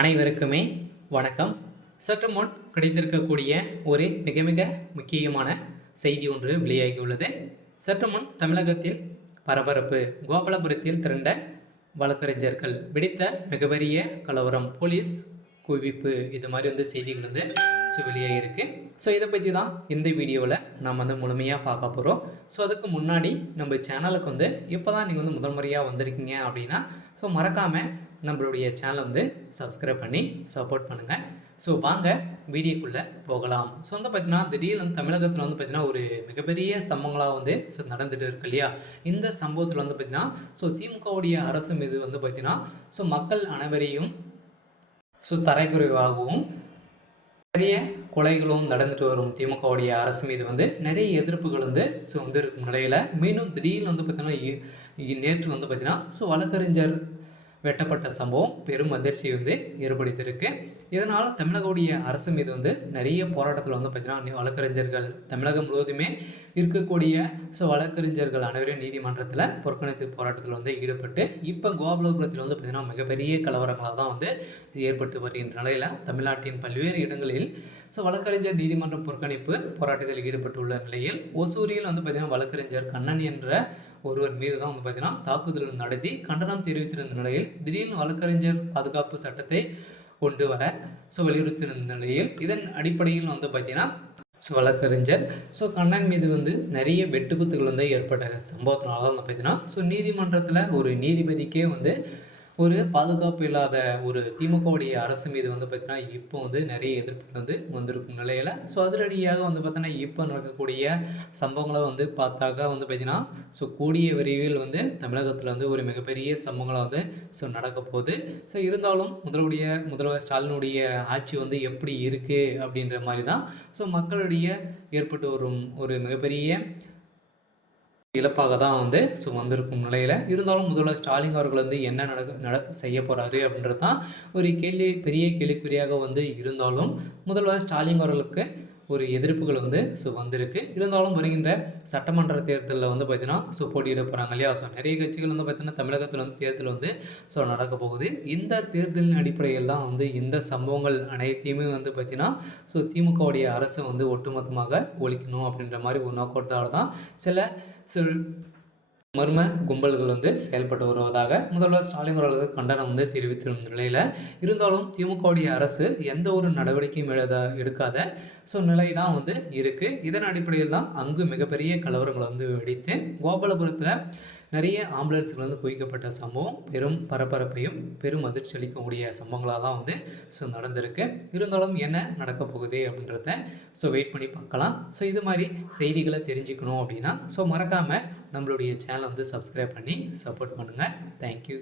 அனைவருக்குமே வணக்கம். சற்று முன் கிடைத்திருக்கக்கூடிய ஒரு மிக மிக முக்கியமான செய்தி ஒன்று வெளியாகியுள்ளது. சற்று முன் தமிழகத்தில் பரபரப்பு. கோபாலபுரத்தில் திரண்ட வழக்கறிஞர்கள் வெடித்த மிகப்பெரிய கலவரம், போலீஸ் குவிப்பு, இது மாதிரி செய்திகள் வெளியாகிருக்கு. ஸோ இதை பற்றி தான் இந்த வீடியோவில் நாம் முழுமையாக பார்க்க போகிறோம். ஸோ அதுக்கு முன்னாடி நம்ம சேனலுக்கு இப்போ தான் நீங்கள் முதல் முறையாக வந்திருக்கீங்க அப்படின்னா மறக்காமல் நம்மளுடைய சேனலை சப்ஸ்கிரைப் பண்ணி சப்போர்ட் பண்ணுங்கள். ஸோ வாங்க வீடியோக்குள்ளே போகலாம். ஸோ பார்த்தீங்கன்னா திடீர்னு தமிழகத்தில் பார்த்தீங்கன்னா ஒரு மிகப்பெரிய சம்பவங்களாக நடந்துகிட்டு இருக்கு இல்லையா. இந்த சம்பவத்தில் பார்த்தீங்கன்னா திமுகவுடைய அரசு மீது பார்த்தீங்கன்னா மக்கள் அனைவரையும் தரைக்குறைவாகவும் நிறைய கொலைகளும் நடந்துட்டு வரும் திமுகவுடைய அரசு மீது நிறைய எதிர்ப்புகள் இருக்கும் நிலையில் மீண்டும் திடீர்னு பார்த்தீங்கன்னா நேற்று பார்த்தீங்கன்னா வழக்கறிஞர் வெட்டப்பட்ட சம்பவம் பெரும் அதிர்ச்சியை ஏற்படுத்தியிருக்கு. இதனால் தமிழகவுடைய அரசு மீது நிறைய போராட்டத்தில் பார்த்தீங்கன்னா வழக்கறிஞர்கள் தமிழகம் முழுவதுமே இருக்கக்கூடிய வழக்கறிஞர்கள் அனைவரையும் நீதிமன்றத்தில் புறக்கணித்து போராட்டத்தில் ஈடுபட்டு இப்போ கோபாலபுரத்தில் பார்த்தீங்கன்னா மிகப்பெரிய கலவரங்களாக தான் ஏற்பட்டு வருகின்ற நிலையில் தமிழ்நாட்டின் பல்வேறு இடங்களில் வழக்கறிஞர் நீதிமன்றம் புறக்கணிப்பு போராட்டத்தில் ஈடுபட்டுள்ள நிலையில் ஒசூரியில் பார்த்தீங்கன்னா வழக்கறிஞர் கண்ணன் என்ற ஒருவர் மீது தான் பார்த்தீங்கன்னா தாக்குதல் நடத்தி கண்டனம் தெரிவித்திருந்த நிலையில் திடீர்னு வழக்கறிஞர் பாதுகாப்பு சட்டத்தை கொண்டு வர வலியுறுத்தியிருந்த நிலையில் இதன் அடிப்படையில் பார்த்தீங்கன்னா வழக்கறிஞர் கண்ணன் மீது நிறைய வெட்டுக்குத்துகள் ஏற்பட்ட சம்பவத்தினால தான் பார்த்தீங்கன்னா நீதிமன்றத்தில் ஒரு நீதிபதிக்கே ஒரு பாதுகாப்பு இல்லாத ஒரு திமுகவுடைய அரசு மீது பார்த்தீங்கன்னா இப்போ நிறைய எதிர்ப்புகள் வந்திருக்கும் நிலையில் அதிரடியாக பார்த்தீங்கன்னா இப்போ நடக்கக்கூடிய சம்பவங்களை பார்த்தாக்கா பார்த்தீங்கன்னா கூடிய விரைவில் தமிழகத்தில் ஒரு மிகப்பெரிய சம்பவங்களாக நடக்க போகுது. இருந்தாலும் முதல்வர் ஸ்டாலினுடைய ஆட்சி எப்படி இருக்குது அப்படின்ற மாதிரி தான் மக்களுடைய ஏற்பட்டு வரும் ஒரு மிகப்பெரிய இழப்பாக தான் வந்திருக்கும் நிலையில் இருந்தாலும் முதல்வர் ஸ்டாலின் அவர்கள் என்ன செய்ய போகிறாரு அப்படின்றது தான் ஒரு பெரிய கேள்விக்குறியாக இருந்தாலும் முதல்வர் ஸ்டாலின் அவர்களுக்கு ஒரு எதிர்ப்புகள் வந்திருக்கு. இருந்தாலும் வருகின்ற சட்டமன்ற தேர்தலில் பார்த்தீங்கன்னா போட்டியிட போகிறாங்க இல்லையா. நிறைய கட்சிகள் பார்த்தீங்கன்னா தமிழகத்தில் தேர்தல் நடக்க போகுது. இந்த தேர்தலின் அடிப்படையில் தான் இந்த சம்பவங்கள் அனைத்தையுமே பார்த்தீங்கன்னா திமுகவுடைய அரசை ஒட்டுமொத்தமாக ஒழிக்கணும் அப்படின்ற மாதிரி ஒரு நோக்கத்தால் தான் சில மர்ம கும்பல்கள் செயல்பட்டு வருவதாக முதல்வர் ஸ்டாலின் அவர்களுக்கு கண்டனம் தெரிவித்திருந்த நிலையில் இருந்தாலும் திமுகவுடைய அரசு எந்த ஒரு நடவடிக்கையும் எடுக்காத நிலை தான் இருக்குது. இதன் அடிப்படையில் தான் அங்கு மிகப்பெரிய கலவரங்களை வெடித்து கோபாலபுரத்தில் நிறைய ஆம்புலன்ஸுகள் குவிக்கப்பட்ட சம்பவம் பெரும் பரபரப்பையும் பெரும் அதிர்ச்சி அளிக்கக்கூடிய சம்பவங்களாக தான் நடந்திருக்கு. இருந்தாலும் என்ன நடக்க போகுது அப்படின்றத வெயிட் பண்ணி பார்க்கலாம். இது மாதிரி செய்திகளை தெரிஞ்சுக்கணும் அப்படின்னா மறக்காமல் நம்மளுடைய சேனலை சப்ஸ்கிரைப் பண்ணி சப்போர்ட் பண்ணுங்கள். தேங்க்யூ.